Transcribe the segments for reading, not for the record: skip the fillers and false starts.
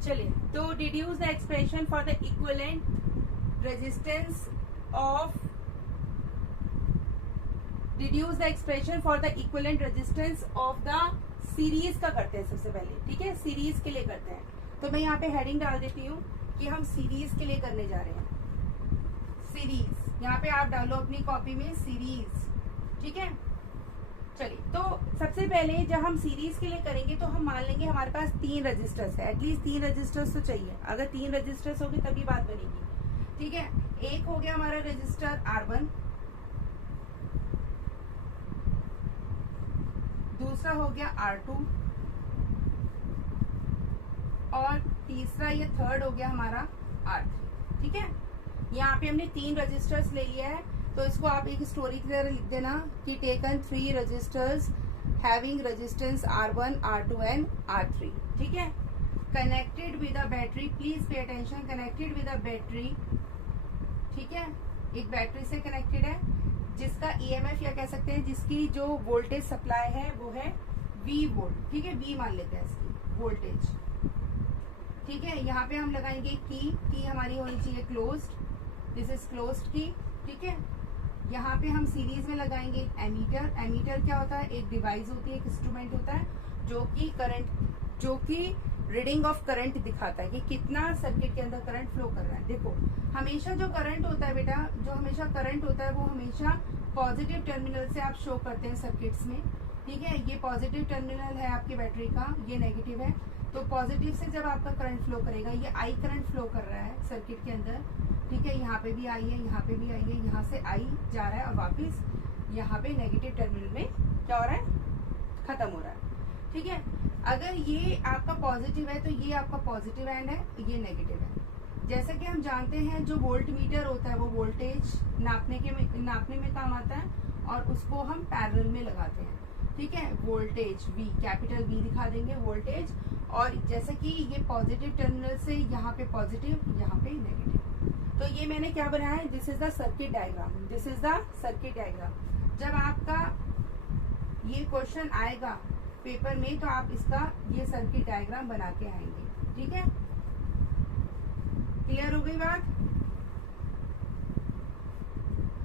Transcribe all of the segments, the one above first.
चलिए, तो deduce the expression for the equivalent resistance of deduce the expression for the equivalent resistance of the series का करते हैं सबसे पहले, ठीक है, सीरीज के लिए करते हैं। तो मैं यहाँ पे हेडिंग डाल देती हूँ कि हम सीरीज के लिए करने जा रहे हैं। सीरीज यहाँ पे आप डालो अपनी कॉपी में सीरीज, ठीक है। चलिए, तो सबसे पहले जब हम सीरीज के लिए करेंगे तो हम मान लेंगे हमारे पास 3 रजिस्टर्स है, एटलीस्ट 3 रजिस्टर्स तो चाहिए। अगर 3 रजिस्टर्स होगी तभी बात बनेगी, ठीक है। एक हो गया हमारा रजिस्टर R1, दूसरा हो गया R2 और तीसरा ये थर्ड हो गया हमारा R3, ठीक है। यहाँ पे हमने 3 रजिस्टर्स ले लिया है, तो इसको आप एक स्टोरी की तरह लिख देना कि taken 3 registers having resistance R1, R2 and R3, ठीक है। Connected with a battery, please pay attention, connected with a battery, ठीक है, एक बैटरी से कनेक्टेड है जिसका EMF या कह सकते हैं जिसकी जो वोल्टेज सप्लाई है वो है V वोल्ट, ठीक है, V मान लेते हैं इसकी वोल्टेज, ठीक है। यहाँ पे हम लगाएंगे की हमारी होनी चाहिए क्लोज्ड, दिस इज क्लोज्ड की, ठीक है। यहाँ पे हम सीरीज में लगाएंगे एमीटर। एमीटर क्या होता है? एक डिवाइस होती है, एक इंस्ट्रूमेंट होता है जो कि रीडिंग ऑफ करंट दिखाता है कि कितना सर्किट के अंदर करंट फ्लो कर रहा है। देखो, हमेशा जो करंट होता है बेटा, जो हमेशा करंट होता है वो हमेशा पॉजिटिव टर्मिनल से आप शो करते हैं सर्किट्स में, ठीक है। ये पॉजिटिव टर्मिनल है आपकी बैटरी का, ये नेगेटिव है। तो पॉजिटिव से जब आपका करंट फ्लो करेगा, ये आई करंट फ्लो कर रहा है सर्किट के अंदर, ठीक है। यहाँ पे भी आई है, यहाँ पे भी आई है, यहाँ से आई जा रहा है और वापिस यहाँ पे नेगेटिव टर्मिनल में क्या हो रहा है? खत्म हो रहा है, ठीक है। अगर ये आपका पॉजिटिव है तो ये आपका पॉजिटिव एंड है, ये नेगेटिव है। जैसे कि हम जानते हैं जो वोल्ट मीटर होता है वो वोल्टेज नापने में काम आता है और उसको हम पैरेलल में लगाते हैं, ठीक है। वोल्टेज V, कैपिटल V दिखा देंगे वोल्टेज, और जैसे कि ये पॉजिटिव टर्मिनल से यहाँ पे पॉजिटिव, यहाँ पे नेगेटिव। तो ये मैंने क्या बनाया है? This is the circuit diagram, this is the circuit diagram. जब आपका ये क्वेश्चन आएगा पेपर में तो आप इसका ये सर्किट डायग्राम बना के आएंगे, ठीक है। क्लियर हो गई बात?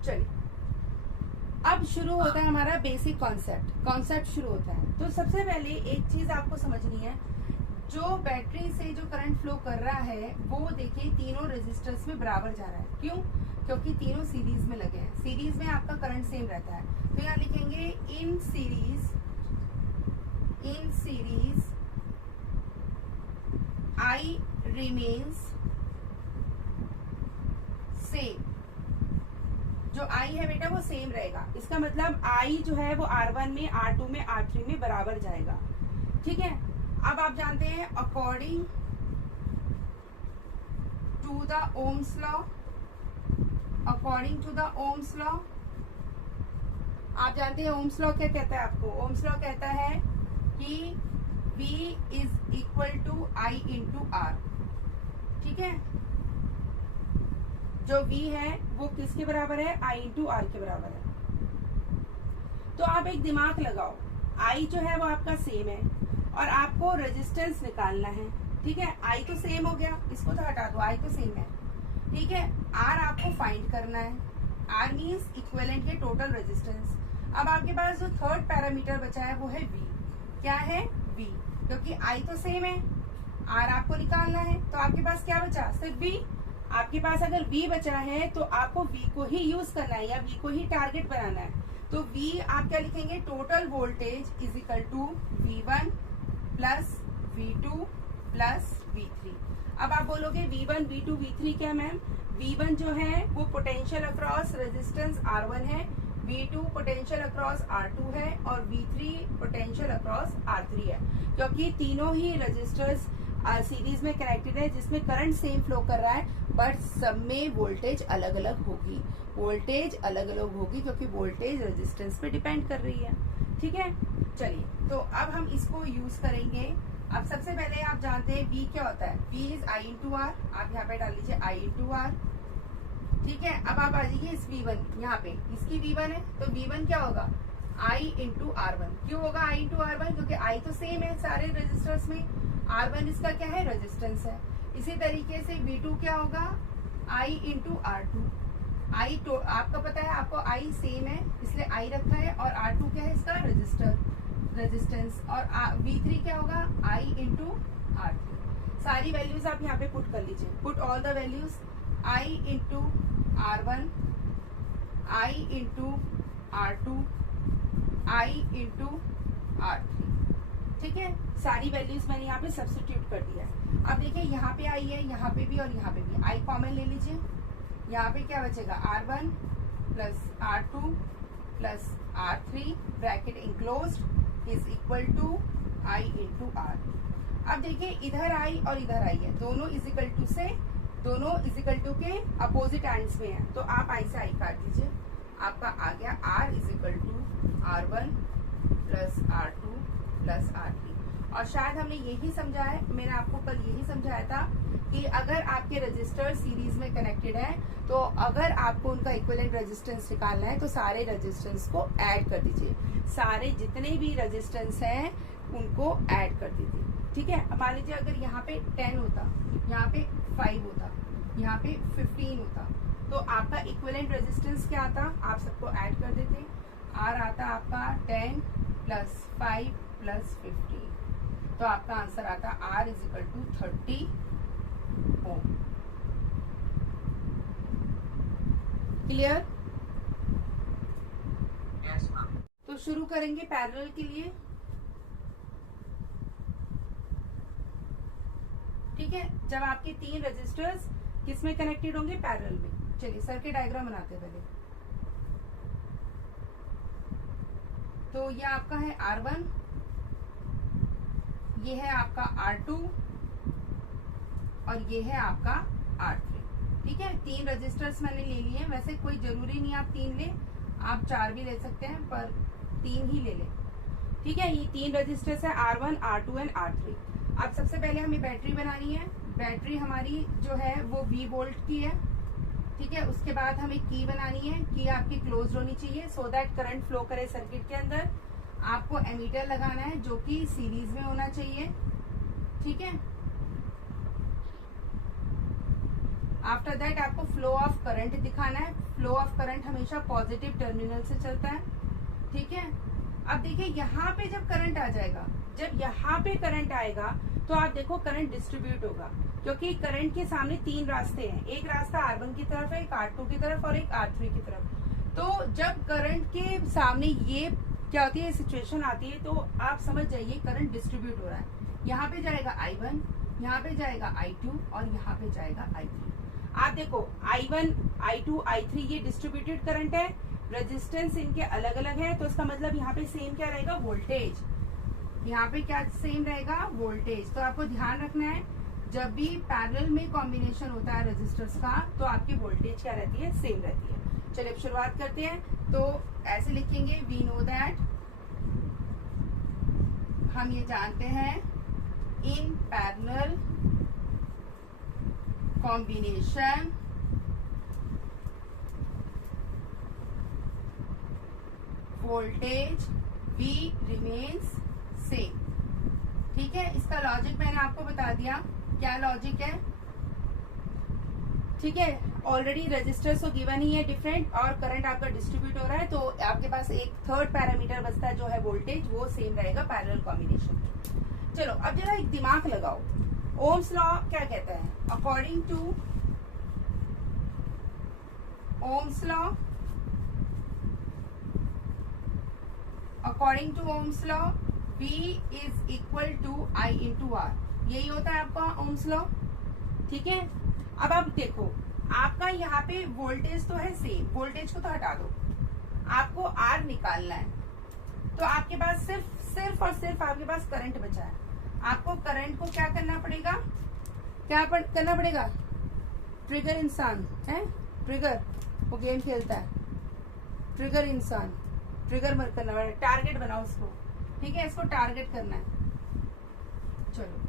चलिए, अब शुरू होता है हमारा बेसिक कॉन्सेप्ट शुरू होता है। तो सबसे पहले एक चीज आपको समझनी है, जो बैटरी से जो करंट फ्लो कर रहा है वो देखिए तीनों रेजिस्टर्स में बराबर जा रहा है। क्यों? क्योंकि तीनों सीरीज में लगे हैं। सीरीज में आपका करंट सेम रहता है। तो यहाँ लिखेंगे in series I remains same. जो I है बेटा वो सेम रहेगा, इसका मतलब I जो है वो R1 में, R2 में, R3 में बराबर जाएगा, ठीक है। अब आप जानते हैं according to the Ohm's law, आप जानते हैं ओम्स लॉ क्या कहता है आपको? ओम्स लॉ कहता है कि V is equal to I into R, ठीक है। जो V है वो किसके बराबर है? I इंटू R के बराबर है। तो आप एक दिमाग लगाओ, I जो है वो आपका सेम है और आपको रेजिस्टेंस निकालना है, ठीक है। I तो सेम हो गया, इसको तो हटा दो, I तो सेम है, ठीक है। R आपको फाइंड करना है, R मीन्स इक्विवेलेंट के टोटल रेजिस्टेंस। अब आपके पास जो थर्ड पैरामीटर बचा है वो है V। क्या है? V, क्योंकि I तो सेम है, R आपको निकालना है, तो आपके पास क्या बचा? सिर्फ V। आपके पास अगर V बचा है तो आपको V को ही यूज करना है या V को ही टारगेट बनाना है। तो V आप क्या लिखेंगे? Total voltage is equal to V1 plus V2 plus V3। अब आप बोलोगे V1, V2, V3 क्या मैम? V1 जो है वो पोटेंशियल अक्रॉस रेजिस्टेंस R1 है, V2 पोटेंशियल अक्रॉस R2 है और V3 पोटेंशियल अक्रॉस R3 है। क्योंकि तीनों ही रजिस्टर्स सीरीज में कनेक्टेड है जिसमें करंट सेम फ्लो कर रहा है, बट सब में वोल्टेज अलग अलग होगी, क्योंकि वोल्टेज रेजिस्टेंस पे डिपेंड कर रही है, ठीक है। चलिए, तो अब हम इसको यूज करेंगे। अब सबसे पहले आप जानते हैं V क्या होता है? V is I into R। आप यहाँ पे डाल लीजिए I इंटू R, ठीक है। अब आप आ जाइए इस V1, यहाँ पे इसकी V1 है तो V1 क्या होगा? I into R1। क्यों होगा I इंटू R1? क्योंकि I तो सेम है सारे रेजिस्टर्स में, R1 इसका क्या है, रेजिस्टेंस है। इसी तरीके से V2 क्या होगा, I इंटू R2। I तो आपका पता है, आपको I सेम है इसलिए I रखा है, और R2 क्या है इसका, रेजिस्टेंस, और V3 क्या होगा, I इंटू R3। सारी वैल्यूज आप यहाँ पे पुट कर लीजिए, put all the values, I into R1, I into R2, I into R3। ठीक है, सारी वैल्यूज मैंने यहाँ पे सब्स्टिट्यूट कर दिया है। अब देखिए यहाँ पे I है, यहाँ पे भी और यहाँ पे भी, I कॉमन ले लीजिए। यहाँ पे क्या बचेगा, R1 plus R2 plus R3 bracket enclosed is equal to I into R। अब देखिए इधर I और इधर I है, दोनों इजिकल टू से, दोनों इजिकल टू के अपोजिट एंड्स में है, तो आप I से I काट दीजिए, आपका आ गया R equal to R1 plus R2 plus R3। और शायद हमने यही समझा है, मैंने आपको कल यही समझाया था कि अगर आपके रजिस्टर सीरीज में कनेक्टेड है तो अगर आपको उनका इक्विवेलेंट रेजिस्टेंस निकालना है तो सारे रेजिस्टेंस को ऐड कर दीजिए, सारे जितने भी रेजिस्टेंस हैं उनको ऐड कर दीजिए। ठीक है, मान लीजिए अगर यहाँ पे 10 होता, यहाँ पे 5 होता, यहाँ पे 15 होता, तो आपका इक्विवेलेंट रेजिस्टेंस क्या आता, आप सबको ऐड कर देते, R आता आपका 10 प्लस 5 प्लस 15, तो आपका आंसर आता R is equal to 30 ohm. Clear? Yes ma'am. तो शुरू करेंगे पैरेलल के लिए। ठीक है, जब आपके 3 रजिस्टर्स किसमें कनेक्टेड होंगे, पैरेलल में। चलिए सर्किट डायग्राम बनाते पहले। तो ये आपका है R1, ये है आपका R2 और ये है आपका R3। ठीक है, 3 रजिस्टर्स मैंने ले लिए हैं, वैसे कोई जरूरी नहीं आप 3 ले, आप 4 भी ले सकते हैं, पर 3 ही ले लें। ठीक है, ये 3 रजिस्टर्स है R1, R2 एंड R3। अब सबसे पहले हमें बैटरी बनानी है। बैटरी हमारी जो है वो 20 वोल्ट की है। ठीक है, उसके बाद हमें की बनानी है, की आपकी क्लोज होनी चाहिए सो दैट करंट फ्लो करे सर्किट के अंदर। आपको एमीटर लगाना है जो कि सीरीज में होना चाहिए। ठीक है, आफ्टर दैट आपको फ्लो ऑफ करंट दिखाना है। फ्लो ऑफ करंट हमेशा पॉजिटिव टर्मिनल से चलता है। ठीक है, अब देखिए यहाँ पे जब करंट आ जाएगा, जब यहाँ पे करंट आएगा तो आप देखो करंट डिस्ट्रीब्यूट होगा, क्योंकि करंट के सामने 3 रास्ते हैं, एक रास्ता R1 की तरफ है, एक R2 की तरफ और एक R3 की तरफ। तो जब करंट के सामने ये क्या होती है, सिचुएशन आती है, तो आप समझ जाइए करंट डिस्ट्रीब्यूट हो रहा है। यहाँ पे जाएगा I1, यहाँ पे जाएगा I2 और यहाँ पे जाएगा I3। आप देखो I1, I2, I3 ये डिस्ट्रीब्यूटेड करंट है, रेजिस्टेंस इनके अलग अलग है, तो इसका मतलब यहाँ पे सेम क्या रहेगा, वोल्टेज। यहाँ पे क्या सेम रहेगा, वोल्टेज। तो आपको ध्यान रखना है जब भी पैरेलल में कॉम्बिनेशन होता है रेजिस्टर्स का तो आपकी वोल्टेज क्या रहती है, सेम रहती है। चलिए अब शुरुआत करते हैं। तो ऐसे लिखेंगे, वी नो दैट, हम ये जानते हैं, in parallel combination voltage V remains same. ठीक है, इसका लॉजिक मैंने आपको बता दिया, क्या लॉजिक है। ठीक है, ऑलरेडी रेजिस्टर्स तो गिवन ही है डिफरेंट और करंट आपका डिस्ट्रीब्यूट हो रहा है, तो आपके पास एक थर्ड पैरामीटर बचता है जो है वोल्टेज, वो सेम रहेगा पैरेलल कॉम्बिनेशन में। चलो अब जरा एक दिमाग लगाओ, ओम्स लॉ क्या कहता है, according to Ohm's law, according to Ohm's law V is equal to I into R, यही होता है आपका ओम्स लॉ। ठीक है, अब आप देखो, आपका यहाँ पे वोल्टेज तो है सेम, वोल्टेज को तो हटा दो, आपको R निकालना है, तो आपके पास सिर्फ और सिर्फ आपके पास करंट बचा है। आपको करंट को क्या करना पड़ेगा, क्या करना पड़ेगा, ट्रिगर इंसान है, ट्रिगर वो गेम खेलता है, ट्रिगर इंसान, ट्रिगर मत करना पड़ेगा, टारगेट बनाओ उसको। ठीक है, इसको टारगेट करना है। चलो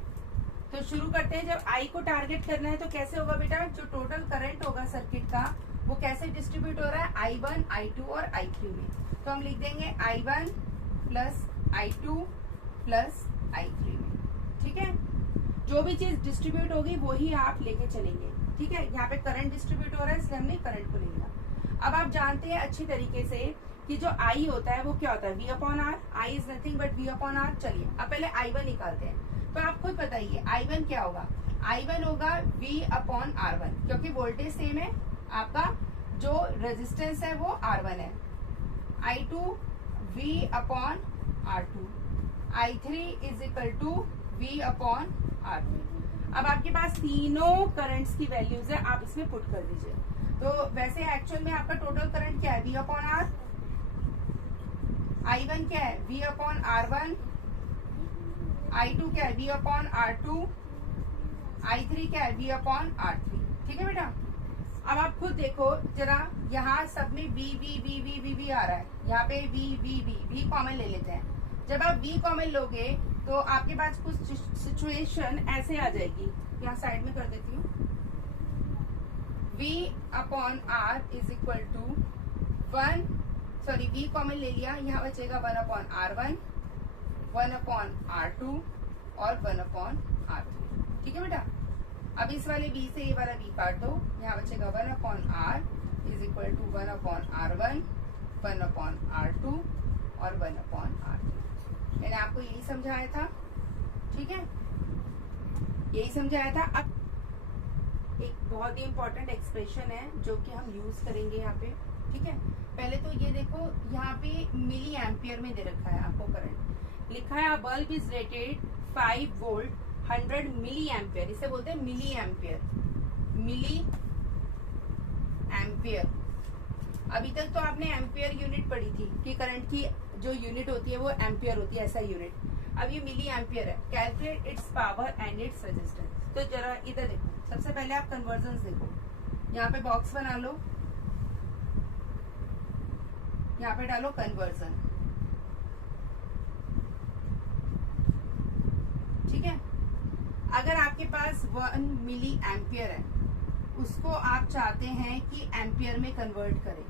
तो शुरू करते हैं। जब I को टारगेट करना है तो कैसे होगा बेटा, जो टोटल करंट होगा सर्किट का वो कैसे डिस्ट्रीब्यूट हो रहा है, I1, I2 और I3 में। तो हम लिख देंगे I1 plus I2 plus I3 में। ठीक है, जो भी चीज डिस्ट्रीब्यूट होगी वो ही आप लेके चलेंगे, ठीक है। यहाँ पे करंट डिस्ट्रीब्यूट हो रहा है इसलिए हमने करंट को ले लिया। अब आप जानते हैं अच्छी तरीके से कि जो आई होता है वो क्या होता है, V upon R. I is nothing but V upon R. चलिए अब पहले I1 निकालते हैं। तो आप खुद बताइए I1 क्या होगा। I1 होगा V अपॉन R1, क्योंकि वोल्टेज सेम है, आपका जो रेजिस्टेंस है वो R1 है। I2 V upon R2, I3 is equal to V upon R3। अब आपके पास तीनों करंट्स की वैल्यूज है, आप इसमें पुट कर दीजिए। तो वैसे एक्चुअल में आपका टोटल करंट क्या है, V अपॉन R। I1 क्या है, V अपॉन R1। I2 क्या है, V अपॉन R2। I3 क्या है, V अपॉन R3। ठीक है बेटा। अब आप खुद देखो जरा, यहाँ सब में V V V V V V आ रहा है, यहाँ पे V V V V common ले लेते हैं। जब आप V कॉमन लोगे तो आपके पास कुछ सिचुएशन ऐसे आ जाएगी, यहाँ साइड में कर देती हूँ। V upon R is equal to 1, sorry V common ले लिया, यहाँ बचेगा 1 अपॉन R1, 1 अपॉन R2 और 1 अपॉन R3। ठीक है बेटा। अब इस वाले V से ये वाला V काट दो, यहाँ बचेगा 1 upon R is equal to 1 upon R1, 1 upon R2 और 1 अपॉन R3। मैंने आपको यही समझाया था, ठीक है, यही समझाया था। अब एक बहुत ही इंपॉर्टेंट एक्सप्रेशन है जो कि हम यूज करेंगे यहाँ पे, ठीक है। पहले तो ये देखो, यहाँ पे मिली एम्पियर में दे रखा है आपको करंट, लिखा है bulb is rated 5 volt 100 milliampere, इसे बोलते हैं मिली एम्पियर। मिली एम्पियर, अभी तक तो आपने एम्पियर यूनिट पढ़ी थी कि करंट की जो यूनिट होती है वो एम्पियर होती है, ऐसा यूनिट। अब ये मिली एम्पियर है। Calculate its power and its resistance. तो जरा इधर देखो, सबसे पहले आप कन्वर्जन देखो, यहाँ पे बॉक्स बना लो, यहाँ पे डालो कन्वर्जन, ठीक है। अगर आपके पास 1 मिली एम्पियर है, उसको आप चाहते हैं कि एम्पियर में कन्वर्ट करें,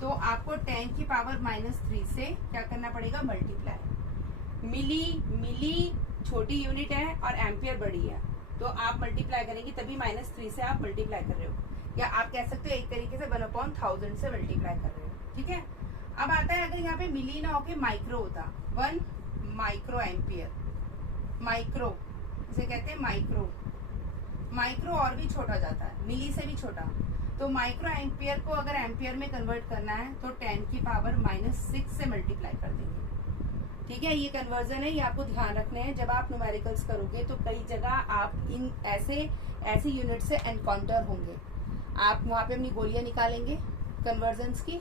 तो आपको 10 की पावर -3 से क्या करना पड़ेगा, मल्टीप्लाई। मिली छोटी यूनिट है और एम्पियर बड़ी है, तो आप मल्टीप्लाई करेंगे, तभी -3 से आप मल्टीप्लाई कर रहे हो, या आप कह सकते हो एक तरीके से 1/1000 से मल्टीप्लाई कर रहे हो, ठीक है। अब आता है, अगर यहाँ पे मिली ना होके माइक्रो होता, 1 माइक्रो एम्पियर, माइक्रो इसे कहते हैं माइक्रो। माइक्रो और भी छोटा जाता है, मिली से भी छोटा। तो माइक्रो एम्पियर को अगर एम्पियर में कन्वर्ट करना है तो 10 की पावर -6 से मल्टीप्लाई कर देंगे, ठीक है। ये कन्वर्जन है, ये आपको ध्यान रखने हैं। जब आप न्यूमेरिकल्स करोगे तो कई जगह आप इन ऐसे यूनिट से एनकाउंटर होंगे। आप वहां पे अपनी गोलियां निकालेंगे कन्वर्जन्स की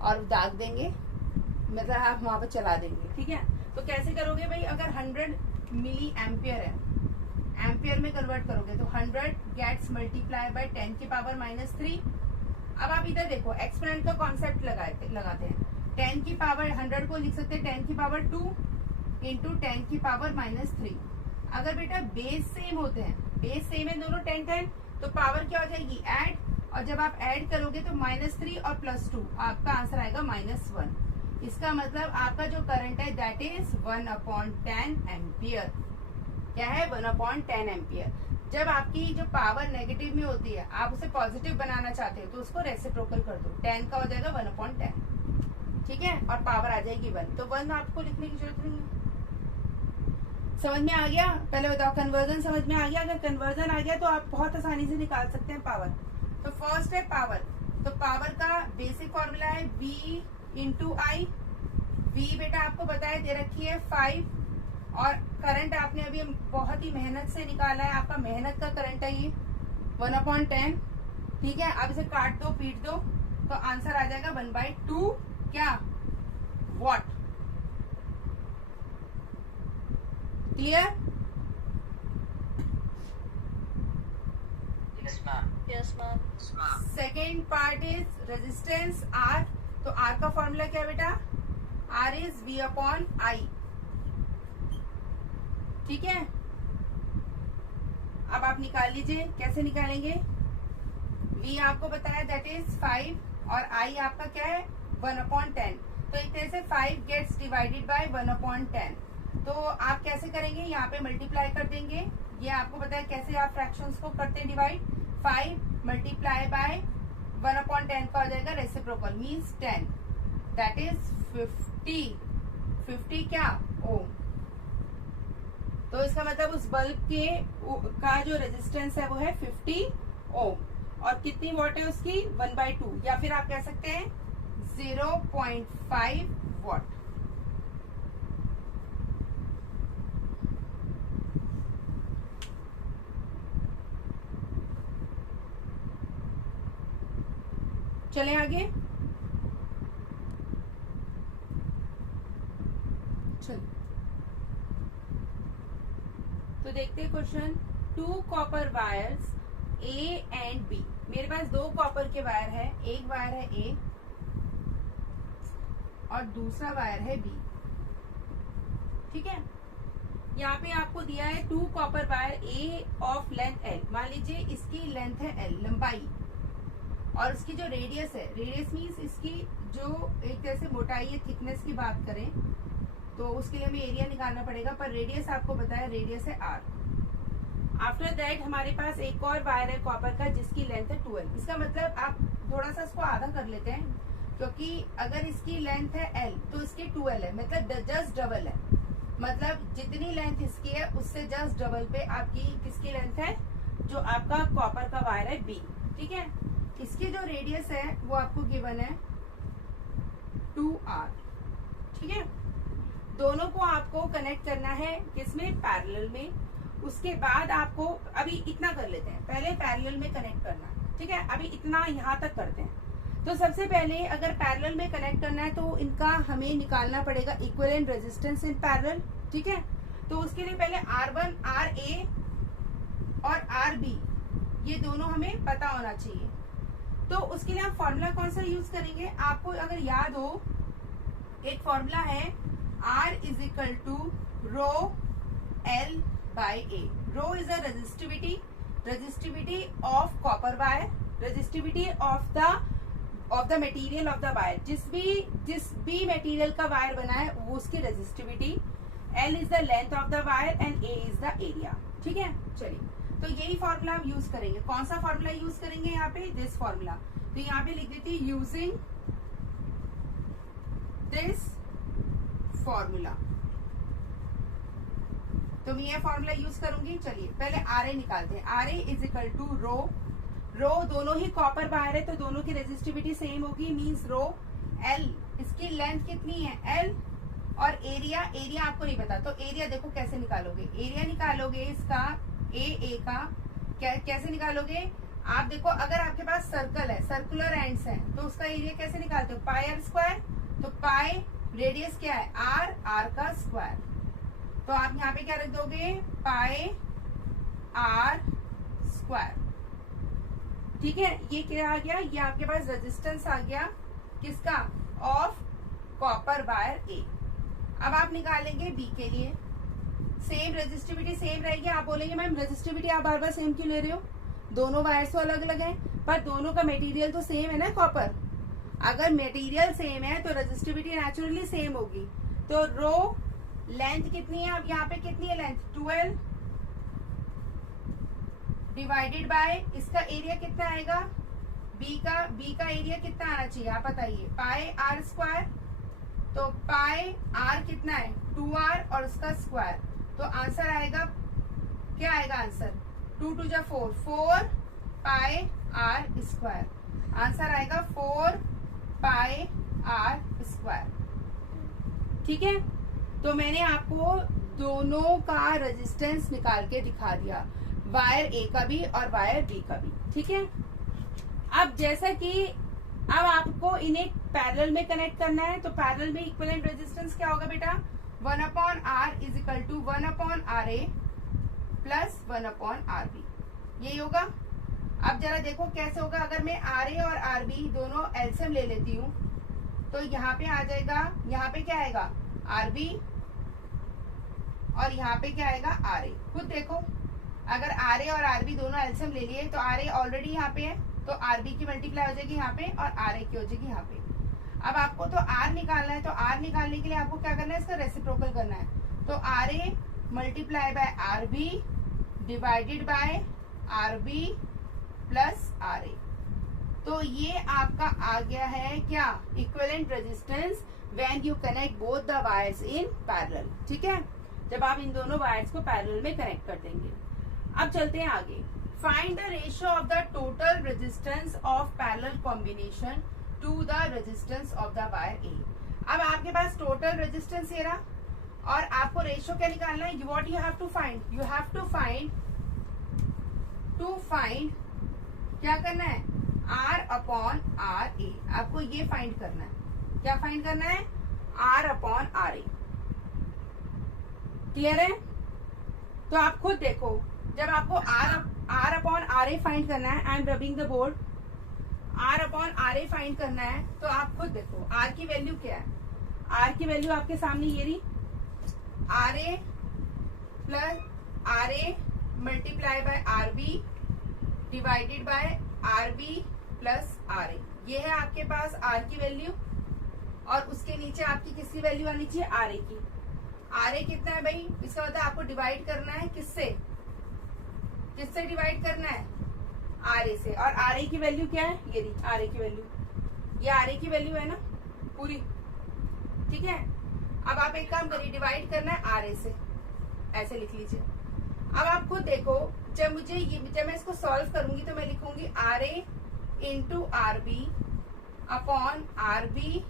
और दाग देंगे, मतलब आप वहां पे चला देंगे, ठीक है। तो कैसे करोगे भाई, अगर 100 मिली एम्पियर है, एम्पियर में कन्वर्ट करोगे तो 100 गेट्स मल्टीप्लाई बाय 10 की पावर -3। अब आप इधर देखो, एक्सपोनेंट का कॉन्सेप्ट लगाते हैं। 10 की पावर 100 को लिख सकते हैं 10 की पावर 2 इंटू 10 की पावर -3। अगर बेटा बेस सेम होते हैं, बेस सेम है दोनों 10, तो पावर क्या हो जाएगी, ऐड, और जब आप ऐड करोगे तो -3 और +2, आपका आंसर आएगा -1। इसका मतलब आपका जो करंट है दैट इज 1/10 एम्पियर। क्या है, 1/10 एम्पियर। जब आपकी जो पावर नेगेटिव में होती है, आप उसे पॉजिटिव बनाना चाहते हो तो उसको रेसिप्रोकल कर दो, 10 का हो जाएगा 1/10, ठीक है, और पावर आ जाएगी 1। तो 1 आपको लिखने की जरूरत नहीं है। समझ में आ गया? पहले बताओ, कन्वर्जन समझ में आ गया? अगर कन्वर्जन आ गया तो आप बहुत आसानी से निकाल सकते हैं पावर। तो फर्स्ट है पावर। तो पावर का बेसिक फॉर्मूला है V इंटू आई। V बेटा आपको बताया दे रखी है 5, और करंट आपने अभी बहुत ही मेहनत से निकाला है, आपका मेहनत का करंट है ये 1/10, ठीक है। अब इसे काट दो, पीट दो, तो आंसर आ जाएगा 1/2 क्या, what. Clear? Yes, ma'am. Second part is resistance R। तो R का फॉर्मूला क्या है बेटा, R इज V/I, ठीक है। अब आप निकाल लीजिए, कैसे निकालेंगे। V आपको बताया दैट इज 5 और I आपका क्या है 1/10। तो एक तरह से 5 गेट्स डिवाइडेड बाय 1/10। तो आप कैसे करेंगे, यहाँ पे मल्टीप्लाई कर देंगे ये आपको पता है कैसे आप फ्रैक्शंस को करते हैं डिवाइड। 5 मल्टीप्लाई बाय 1/10 का हो जाएगा रेसिप्रोकल मीन्स 10, दैट इज 50 क्या ओम। तो इसका मतलब उस बल्ब के का जो रेजिस्टेंस है वो है 50 ओम। और कितनी वॉट है उसकी 1/2, या फिर आप कह सकते हैं 0.5 वॉट। चले आगे। चल तो देखते हैं question. 2 copper wires A and B. मेरे पास 2 कॉपर के वायर है, एक वायर है ए और दूसरा वायर है बी। ठीक है, यहाँ पे आपको दिया है 2 copper wire A of length L. मान लीजिए इसकी लेंथ है एल, लंबाई, और उसकी जो रेडियस है, रेडियस मीन्स इसकी जो एक तरह से मोटाई है, थिकनेस की बात करें तो उसके लिए हमें एरिया निकालना पड़ेगा, पर रेडियस आपको बताया रेडियस है आर। आफ्टर दैट हमारे पास एक और वायर है कॉपर का जिसकी लेंथ है 12। इसका मतलब आप थोड़ा सा इसको आधा कर लेते हैं, क्योंकि अगर इसकी लेंथ है एल तो इसकी 12 है, मतलब जस्ट डबल है। मतलब जितनी लेंथ इसकी है उससे जस्ट डबल पे आपकी किसकी लेंथ है, जो आपका कॉपर का वायर है बी। ठीक है, इसकी जो रेडियस है वो आपको गिवन है 2r। ठीक है, दोनों को आपको कनेक्ट करना है किसमें, पैरेलल में। उसके बाद आपको अभी इतना कर लेते हैं, पहले पैरेलल में कनेक्ट करना। ठीक है, अभी इतना यहाँ तक करते हैं। तो सबसे पहले अगर पैरेलल में कनेक्ट करना है तो इनका हमें निकालना पड़ेगा इक्विवेलेंट रेजिस्टेंस इन पैरेलल। ठीक है, तो उसके लिए पहले R1 RA और RB ये दोनों हमें पता होना चाहिए। तो उसके लिए आप फॉर्मूला कौन सा यूज करेंगे, आपको अगर याद हो, एक फॉर्मूला है R is equal to rho L by A। Rho is a resistivity of copper wire, resistivity of the material of the wire. जिस भी मटेरियल का वायर बना है वो उसकी resistivity. L is the length of the wire and A is the area. ठीक है, चलिए तो यही फॉर्मूला हम यूज करेंगे। कौन सा फॉर्मूला यूज करेंगे यहाँ पे, दिस फॉर्मूला। तो यहाँ पे लिख देती यूजिंग दिस फॉर्मूला। तो मैं ये फॉर्मूला यूज करूंगी। चलिए पहले RA निकालते हैं। RA इज इक्वल टू रो दोनों ही कॉपर वायर है तो दोनों की रेजिस्टिविटी सेम होगी, मींस रो L। इसकी लेंथ कितनी है L, और एरिया आपको नहीं पता, तो एरिया देखो कैसे निकालोगे। एरिया निकालोगे इसका ए का कैसे निकालोगे आप, देखो अगर आपके पास सर्कल है, सर्कुलर एंड्स हैं, तो उसका एरिया कैसे निकालते हो, पाई आर स्क्वायर। तो पाई रेडियस क्या है आर का स्क्वायर, तो आप यहाँ पे क्या रख दोगे, पाई आर स्क्वायर। ठीक है, ये क्या आ गया, ये आपके पास रेजिस्टेंस आ गया किसका, ऑफ कॉपर वायर ए। अब आप निकालेंगे बी के लिए, सेम रेजिस्टिविटी सेम रहेगी। आप बोलेंगे मैम रेजिस्टिविटी आप बार बार सेम क्यों ले रहे हो, दोनों वायर्स तो अलग अलग हैं, पर दोनों का मटेरियल तो सेम है ना कॉपर। अगर मटेरियल सेम है तो रेजिस्टिविटी नेचुरली सेम होगी। तो रो लेंथ कितनी है, अब यहाँ पे कितनी है लेंथ 12 डिवाइडेड बाय इसका एरिया कितना आएगा, बी का एरिया कितना आना चाहिए आप बताइए, पाई आर स्क्वायर। तो पाई आर कितना है 2r और उसका स्क्वायर, तो आंसर आएगा क्या आएगा आंसर, 2 2 जा 4 पाई आर स्क्वायर। आंसर आएगा 4 पाई आर स्क्वायर। ठीक है, तो मैंने आपको दोनों का रेजिस्टेंस निकाल के दिखा दिया, वायर ए का भी और वायर बी का भी। ठीक है, अब जैसा कि अब आपको इन्हें पैरेलल में कनेक्ट करना है, तो पैरेलल में इक्विवेलेंट रेजिस्टेंस क्या होगा बेटा, 1/r is equal to 1/ra plus 1/rb, यही होगा। अब जरा देखो कैसे होगा, अगर मैं RA और RB दोनों एलसीएम ले लेती हूँ तो यहाँ पे आ जाएगा, यहाँ पे क्या आएगा RB और यहाँ पे क्या आएगा RA। खुद देखो, अगर RA और RB दोनों एलसीएम ले लिए तो RA ऑलरेडी यहाँ पे है, तो RB की मल्टीप्लाई हो जाएगी यहाँ पे और RA की हो जाएगी यहाँ पे। अब आपको तो R निकालना है, तो R निकालने के लिए आपको क्या करना है, इसका रेसिप्रोकल करना है। तो RA multiply by RB divided by R B plus R A. तो ये आपका आ गया है क्या, equivalent resistance when you connect both the wires in parallel. ठीक है, जब आप इन दोनों वायर्स को पैरेलल में कनेक्ट कर देंगे। अब चलते हैं आगे। Find the ratio of the total resistance of parallel combination to the resistance of the wire A. अब आपके पास टोटल रेजिस्टेंस ये रहा और आपको रेशियो क्या निकालना है, what you have to find, you have to find क्या करना है, R अपॉन आर ए। आपको ये फाइंड करना है, क्या फाइंड करना है, R upon R A. Clear है? तो आप खुद देखो, जब आपको R upon R A find करना है, I am rubbing the board, R upon R A find करना है, तो आप खुद देखो R की वैल्यू क्या है। R की वैल्यू आपके सामने ये रही, R A plus R A multiply by R B divided by R B plus R A. ये है आपके पास R की वैल्यू और उसके नीचे आपकी किसकी वैल्यू आनी चाहिए, आर ए की। आर ए कितना है भाई, इसका मतलब आपको डिवाइड करना है किससे डिवाइड करना है, आर ए से। और आर ए की वैल्यू क्या है, ये रही आर ए की वैल्यू, ये आर ए की वैल्यू है ना पूरी। ठीक है, अब आप एक काम करिए, डिवाइड करना है आर ए से, ऐसे लिख लीजिए। अब आप खुद देखो, जब मैं इसको सॉल्व करूंगी तो मैं लिखूंगी R A into R B upon R B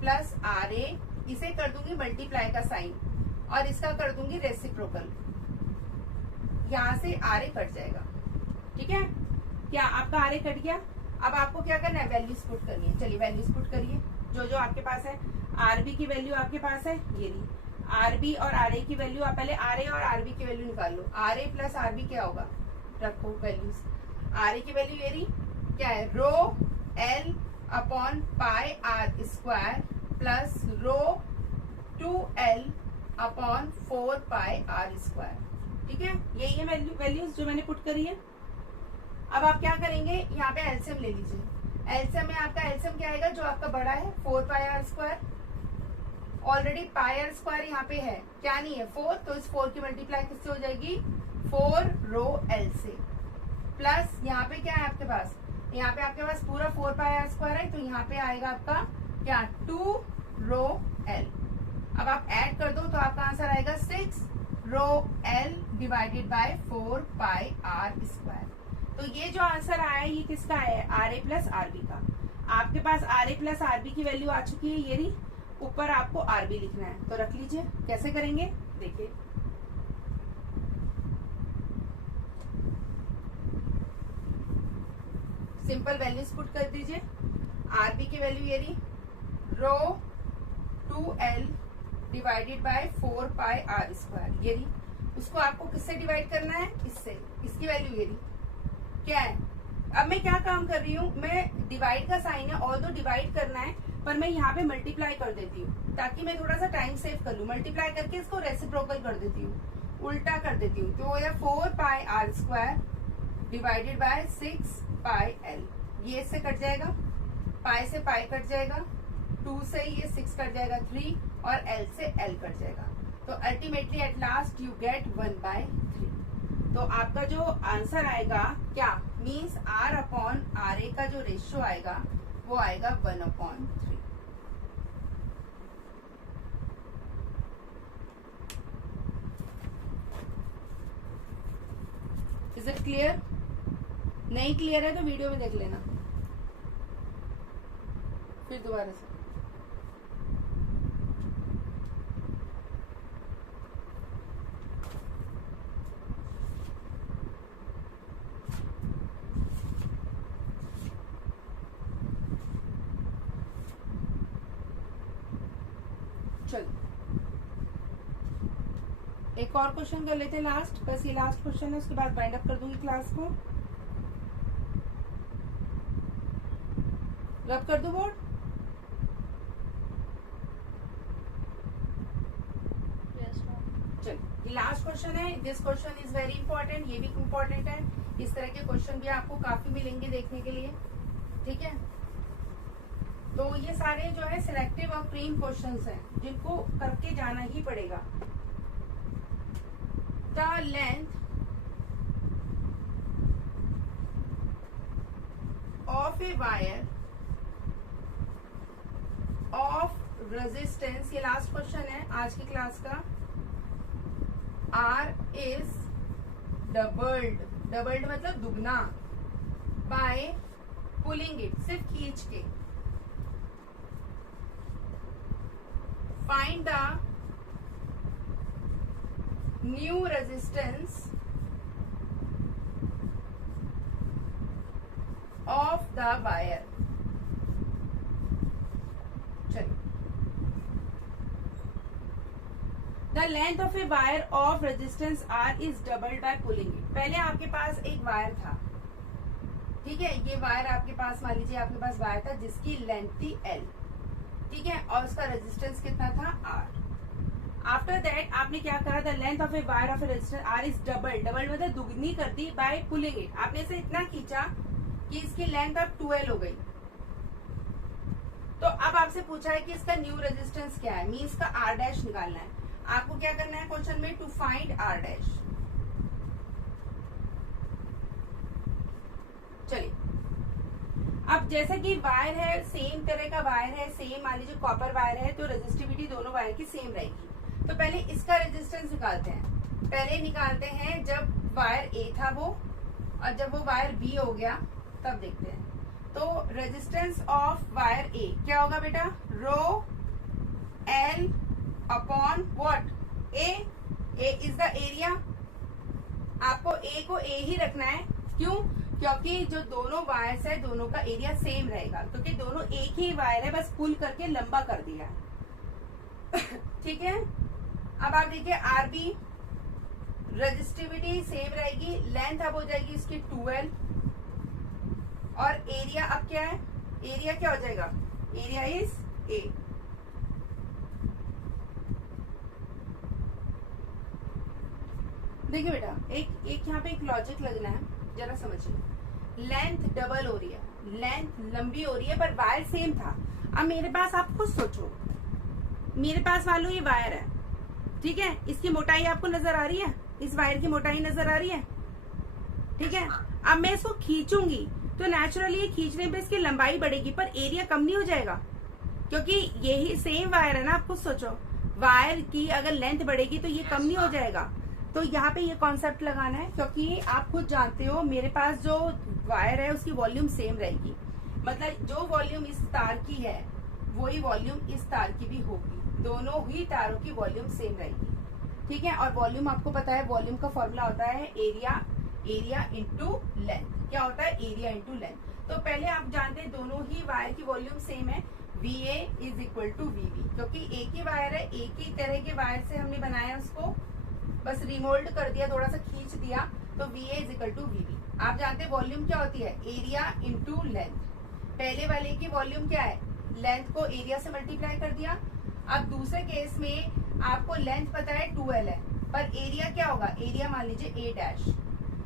plus R A, इसे कर दूंगी मल्टीप्लाई का साइन और इसका कर दूंगी रेसिप्रोकल, यहां से आर ए कट जाएगा। ठीक है, क्या आपका आर ए कट गया। अब आपको क्या करना है, वैल्यूज पुट करनी है। चलिए वैल्यूज पुट करिए, जो आपके पास है। आर बी की वैल्यू आपके पास है ये रही, आर बी और आर ए की वैल्यू, आप पहले आर ए और आर बी की वैल्यू निकाल लो। R A plus R B क्या होगा, रखो वैल्यूज। आर ए की वैल्यू ये रही, क्या है, rho L upon pi R square plus rho 2L upon 4 pi R square. ठीक है, यही है वैल्यूज जो मैंने पुट करी है। अब आप क्या करेंगे, यहाँ पे एलसीएम ले लीजिए। एलसीएम में आपका एलसीएम क्या आएगा, जो आपका बड़ा है 4 pi R square. Already pi R square यहाँ पे है, क्या नहीं है 4, तो इस 4 की मल्टीप्लाई किससे हो जाएगी, 4 रो एल से। प्लस यहाँ पे क्या है आपके पास, यहाँ पे आपके पास पूरा 4 पाई आर स्क्वायर है, तो यहाँ पे आएगा आपका क्या, 2 रो एल। अब आप ऐड कर दो तो आपका आंसर आएगा 6 rho L divided by 4 pi R square. तो ये जो आंसर आया है ये किसका है, R A plus R B का। आपके पास R A plus R B की वैल्यू आ चुकी है, ये रही। ऊपर आपको आर बी लिखना है, तो रख लीजिए। कैसे करेंगे देखिए, सिंपल वैल्यूज पुट कर दीजिए। आर बी की वैल्यू ये रही, rho 2L divided by 4 pi R square, ये रही। उसको आपको किससे डिवाइड करना है, इससे। इसकी वैल्यू ये रही, क्या है। अब मैं क्या काम कर रही हूँ, मैं डिवाइड का साइन है, ऑल्दो डिवाइड करना है, पर मैं यहाँ पे मल्टीप्लाई कर देती हूँ ताकि मैं थोड़ा सा टाइम सेव कर लूँ। मल्टीप्लाई करके इसको रेसिप्रोकल कर देती हूँ, उल्टा कर देती हूँ। तो ये 4 pi R square divided by 6 pi L, ये इससे कट जाएगा, पाई से पाई कट जाएगा, 2 से ये 6 कट जाएगा 3 और एल से एल कट जाएगा। तो ultimately at last you get 1/3। तो आपका जो आंसर आएगा क्या, मीन्स आर अपॉन आर ए का जो रेशियो आएगा वो आएगा 1/3। Is it clear? नहीं क्लियर है तो वीडियो में देख लेना फिर दोबारा से। चलो एक और क्वेश्चन कर लेते हैं लास्ट, बस ये लास्ट क्वेश्चन है, उसके बाद वाइंड अप कर दूंगी क्लास को। रब कर दो बोर्ड। चलो लास्ट क्वेश्चन है, this question is very important, ये भी इंपॉर्टेंट है। इस तरह के क्वेश्चन भी आपको काफी मिलेंगे देखने के लिए, ठीक है। तो ये सारे जो है सिलेक्टिव और क्रीम क्वेश्चंस हैं जिनको करके जाना ही पड़ेगा। The length of a wire of resistance, ये लास्ट क्वेश्चन है आज की क्लास का, आर इज डबल्ड, डबल्ड मतलब दुगना, बाय पुलिंग इट, सिर्फ खींच के, find the new resistance of the wire. चलिए, the length of a wire of resistance R is doubled by pulling it. पहले आपके पास एक वायर था, ठीक है, ये वायर आपके पास, मान लीजिए आपके पास वायर था जिसकी लेंथ थी L, ठीक है, और उसका रेजिस्टेंस कितना था R। आफ्टर दैट आपने क्या करा, the length of a wire of A resistance R is doubled, doubled मतलब दुगनी कर दी बाय पुलिंग इट। आपने इसे इतना खींचा कि इसकी लेंथ अब 12 हो गई। तो अब आपसे पूछा है कि इसका न्यू रेजिस्टेंस क्या है, मींस का R डैश निकालना है। आपको क्या करना है क्वेश्चन में, टू फाइंड R डैश। चलिए, अब जैसा कि वायर है, सेम तरह का वायर है, सेम मान लीजिए कॉपर वायर है, तो रेजिस्टिविटी दोनों वायर की सेम रहेगी। तो पहले इसका रेजिस्टेंस निकालते हैं। पहले निकालते हैं जब वायर A था वो, और जब वो वायर B हो गया तब देखते हैं। तो रेजिस्टेंस ऑफ वायर A क्या होगा बेटा, रो L upon what, A। A is the area. आपको A को A ही रखना है, क्यों, क्योंकि जो दोनों वायर्स है दोनों का एरिया सेम रहेगा, क्योंकि दोनों एक ही वायर है, बस पुल करके लंबा कर दिया है। ठीक है, अब आप देखिए RB, रेजिस्टिविटी सेम रहेगी, लेंथ अब हो जाएगी इसकी 12, और एरिया अब क्या है, एरिया क्या हो जाएगा, एरिया इज A। देखिए बेटा, एक यहाँ पे एक लॉजिक लगना है, जरा समझिए। लेंथ डबल हो रही है, लेंथ लंबी हो रही है, पर वायर सेम था। अब मेरे पास, आप खुद सोचो, मेरे पास मान लो ये वायर है, ठीक है, इसकी मोटाई आपको नजर आ रही है, इस वायर की मोटाई नजर आ रही है, ठीक है। अब मैं इसको खींचूंगी तो नेचुरली खींचने पे इसकी लंबाई बढ़ेगी, पर एरिया कम नहीं हो जाएगा, क्योंकि यही सेम वायर है ना। आप खुद सोचो, वायर की अगर लेंथ बढ़ेगी तो ये कम नहीं हो जाएगा। तो यहाँ पे ये कॉन्सेप्ट लगाना है, क्योंकि आप खुद जानते हो मेरे पास जो वायर है उसकी वॉल्यूम सेम रहेगी, मतलब जो वॉल्यूम इस तार की है वही वॉल्यूम इस तार की भी होगी, दोनों ही तारों की वॉल्यूम सेम रहेगी, ठीक है। और वॉल्यूम आपको पता है, वॉल्यूम का फॉर्मूला होता है एरिया इंटू लेंथ। क्या होता है, एरिया इंटू लेंथ। तो पहले आप जानते हैं दोनों ही वायर की वॉल्यूम सेम है, VA is equal to VB, क्योंकि एक ही वायर है, एक ही तरह के वायर से हमने बनाया उसको, बस रिमोल्ड कर दिया, थोड़ा सा खींच दिया, तो VA is equal to VB। आप जानते हैं वॉल्यूम क्या होती है, एरिया इंटू लेंथ। पहले वाले की वॉल्यूम क्या है, लेंथ को एरिया से मल्टीप्लाई कर दिया। अब दूसरे केस में आपको लेंथ पता है 12 है, पर एरिया क्या होगा, एरिया मान लीजिए A डैश,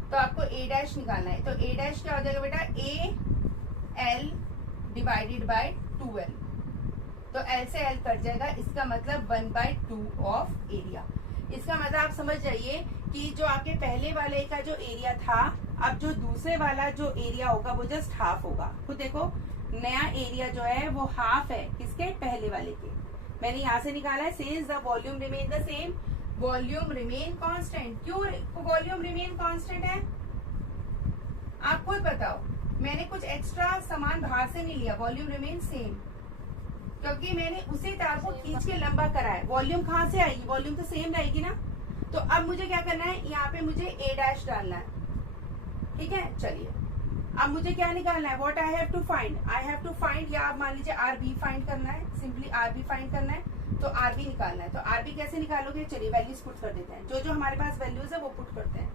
तो आपको A डैश निकालना है। तो A डैश क्या हो जाएगा बेटा, AL डिवाइडेड बाय 12, तो L से L कट जाएगा, इसका मतलब 1/2 ऑफ एरिया। इसका मतलब आप समझ जाइए कि जो आपके पहले वाले का जो एरिया था, अब जो दूसरे वाला जो एरिया होगा वो जस्ट हाफ होगा। खुद देखो, नया एरिया जो है वो हाफ है किसके, पहले वाले के। मैंने यहाँ से निकाला है, since the volume remain the same, volume remain constant. क्यों वॉल्यूम रिमेन कांस्टेंट है, आप खुद बताओ। मैंने कुछ एक्स्ट्रा सामान बाहर से नहीं लिया, वॉल्यूम रिमेन सेम, क्योंकि मैंने उसी तार को खींच के लंबा करा है। वॉल्यूम कहाँ से आएगी, वॉल्यूम तो सेम रहेगी ना। तो अब मुझे क्या करना है, यहाँ पे मुझे A डैश डालना है, ठीक है। चलिए, अब मुझे क्या निकालना है, what I have to find, I have to find, या आप मान लीजिए RB फाइंड करना है, सिंपली RB फाइंड करना है, तो RB निकालना है। तो RB कैसे निकालोगे, चलिए वैल्यूज पुट कर देते हैं, जो हमारे पास वैल्यूज है वो पुट करते हैं।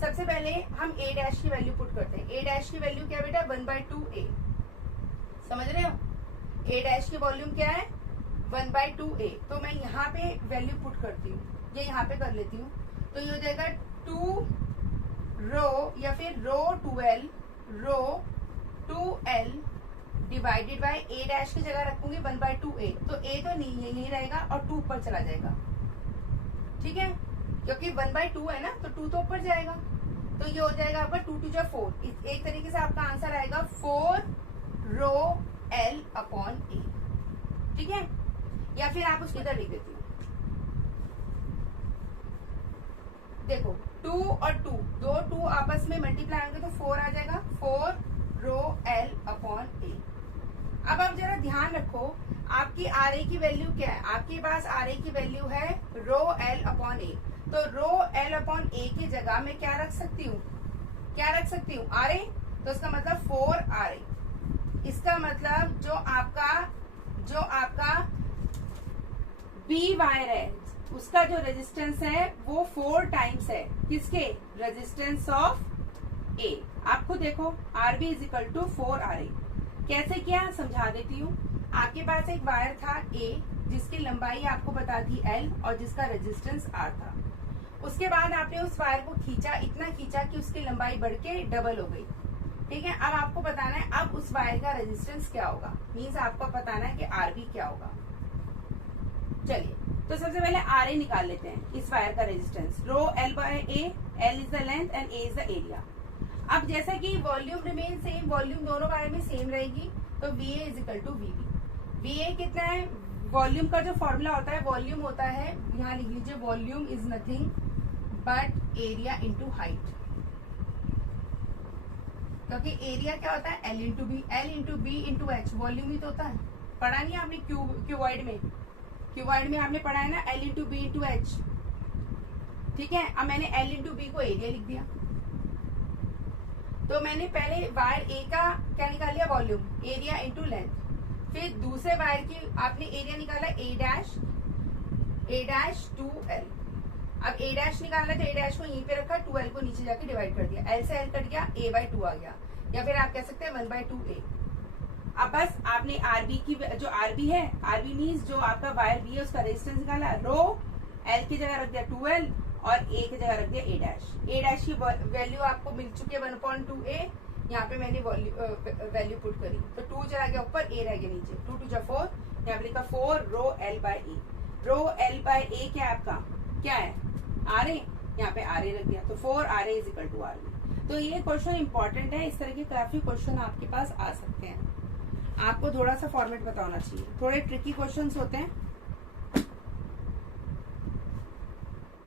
सबसे पहले हम A डैश की वैल्यू पुट करते हैं। A डैश की वैल्यू क्या बेटा, 1/2A, समझ रहे हो। A डैश की वॉल्यूम क्या है, 1/2A। तो मैं यहाँ पे वैल्यू पुट करती हूँ, ये यहाँ पे कर लेती हूँ, तो ये हो जाएगा 2 रो, या फिर रो 12 रो 2L divided bye A dash की जगह रखूंगी 1/2A, तो A तो नहीं यही रहेगा और 2 ऊपर चला जाएगा, ठीक है, क्योंकि 1/2 है ना, तो 2 तो ऊपर जाएगा। तो ये हो जाएगा आपका 2 2 4। एक तरीके से आपका आंसर आएगा 4 रो L अपॉन A, ठीक है। या फिर आप उसकी इधर लिख देती हूँ, देखो 2 और 2, दो 2 आपस में मल्टीप्लाई होंगे तो 4 आ जाएगा, 4 रो L अपॉन A। अब आप जरा ध्यान रखो, आपकी आर ए की वैल्यू क्या है, आपके पास आर ए की वैल्यू है रो एल अपॉन ए, तो रो एल अपॉन ए की जगह मैं क्या रख सकती हूँ, क्या रख सकती हूँ, आर ए, तो इसका मतलब 4 आर ए। इसका मतलब जो आपका बी वायर है उसका जो रेजिस्टेंस है वो 4 टाइम्स है किसके, रेजिस्टेंस ऑफ ए। आप खुद देखो R B is equal to 4 R A. कैसे किया समझा देती हूँ। आपके पास एक वायर था ए जिसकी लंबाई आपको बता दी एल और जिसका रेजिस्टेंस आर था। उसके बाद आपने उस वायर को खींचा, इतना खींचा कि उसकी लंबाई बढ़ के डबल हो गई, ठीक है। अब आपको बताना है अब उस वायर का रेजिस्टेंस क्या होगा, मीन्स आपको बताना है कि आर बी क्या होगा। चलिए तो सबसे पहले आर ए निकाल लेते हैं, इस वायर का resistance rho L by A, L is the length and A is the area. अब जैसा कि वॉल्यूम रिमेन सेम, वॉल्यूम दोनों वायर में सेम रहेगी, तो V A is equal to V B. V A कितना है, वॉल्यूम का जो फॉर्मूला होता है, वॉल्यूम होता है, यहाँ लिख लीजिए, volume is nothing but area into height, क्योंकि एरिया क्या होता है L into B, L into B into H, volume ही तो होता है। पढ़ा नहीं आपने क्यूबॉइड में, क्यूबॉइड में आपने पढ़ा है ना L into B into H, ठीक है। अब मैंने एल इंटू बी को एरिया लिख दिया, तो मैंने पहले वायर ए का क्या निकाल लिया, वॉल्यूम, एरिया इंटू लेंथ। फिर दूसरे वायर की आपने एरिया निकाला ए डैश 2L। अब ए डैश निकालना तो ए डैश को यहीं पे रखा, 2L को नीचे जाके डिवाइड कर दिया, L से L कट गया, A बाई 2 आ गया, या फिर आप कह सकते हैं 1/2A। अब बस आपने आरबी की जो आरबी है, आरबी मीन्स जो आपका वायर बी है उसका रेजिस्टेंस निकाला, रो एल की जगह रख दिया 2L और ए की जगह रख दिया ए डैश। ए डैश की वैल्यू आपको मिल चुकी है 1/2A, यहाँ पे मैंने वैल्यू पुट करी, तो 2 चला गया ऊपर, ए रह गया नीचे, 2 2 जा 4, यहाँ पे लिखा 4 rho L by A. Rho L by A क्या है आपका, क्या है आर ए, यहाँ पे आर ए रख दिया, तो 4 R A is equal to R B. तो ये क्वेश्चन इंपॉर्टेंट है, इस तरह के काफी क्वेश्चन आपके पास आ सकते हैं। आपको थोड़ा सा फॉर्मेट पता होना चाहिए, थोड़े ट्रिकी क्वेश्चंस होते हैं,